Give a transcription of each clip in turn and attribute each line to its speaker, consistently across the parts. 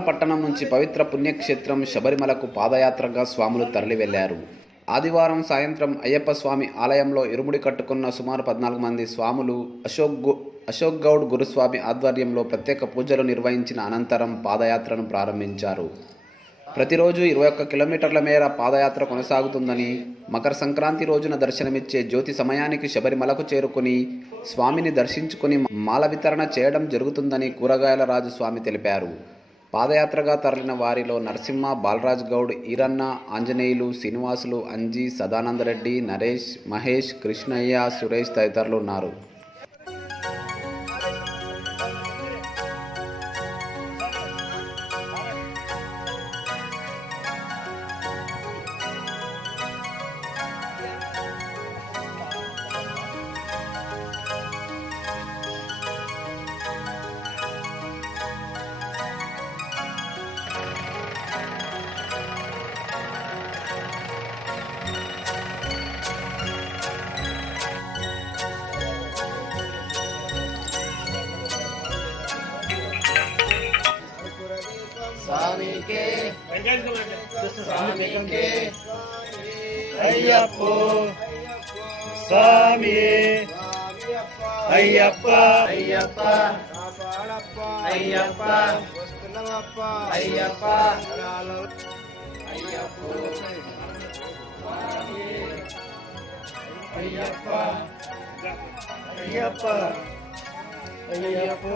Speaker 1: వరంగల్ పట్టణం నుంచి పవిత్ర పుణ్యక్షేత్రం శబరిమలకు పాదయాత్రగా స్వాములు తరలి వెళ్ళారు ఆదివారం సాయంత్రం అయ్యప్ప స్వామి ఆలయంలో ఇరుముడి కట్టుకున్న సుమారు పద్నాలుగు మంది స్వాములు అశోక్ గు అశోక్ గౌడ్ గురుస్వామి ఆధ్వర్యంలో ప్రత్యేక పూజలు నిర్వహించిన అనంతరం పాదయాత్రను ప్రారంభించారు. ప్రతిరోజు ఇరవై ఒక్క కిలోమీటర్ల మేర పాదయాత్ర కొనసాగుతుందని మకర సంక్రాంతి రోజున దర్శనమిచ్చే జ్యోతి సమయానికి శబరిమలకు చేరుకుని స్వామిని దర్శించుకుని మాల వితరణ చేయడం జరుగుతుందని కూరగాయల రాజు స్వామి తెలిపారు. పాదయాత్రగా తరలిన వారిలో నరసింహ బాలరాజ్ గౌడ్ ఈరన్న ఆంజనేయులు శ్రీనివాసులు అంజీ సదానందరెడ్డి నరేష్ మహేష్ కృష్ణయ్య సురేష్ తదితరులు ఉన్నారు.
Speaker 2: స్వామికే స్వామికే అయ్యప్పో స్వామి అయ్యప్ప అయ్యప్ప అయ్యప్ప అయ్యప్ప అయ్యప్పో అయ్యప్ప అయ్యప్ప అయ్యప్పో అయ్యప్పో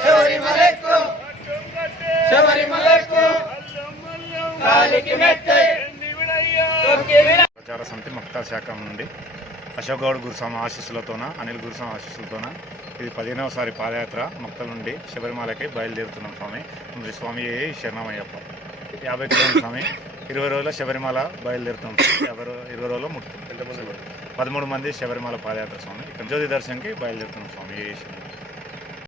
Speaker 2: Shabari Malekko, Shabari Malekko, Kali Kimet.
Speaker 3: ప్రచార సమితి మక్తా శాఖ నుండి అశోక్ గౌడ్ గురుస్వామి ఆశీస్సులతోన అనిల్ గురుస్వామి ఆశీస్సులతోన ఇది పదిహేనవసారి పాదయాత్ర మక్తల నుండి శబరిమలకి బయలుదేరుతున్నాం స్వామి. మరి స్వామి శరణమయ్యప్ప? యాభై కిలోమీటర్ స్వామి. ఇరవై రోజుల శబరిమల బయలుదేరుతాం యాభై ఇరవై రోజుల్లో ముట్టుతాం పదమూడు మంది శబరిమల పాదయాత్ర స్వామి. జ్యోతి దర్శనంకి బయలుదేరుతున్నాం స్వామి. ఏ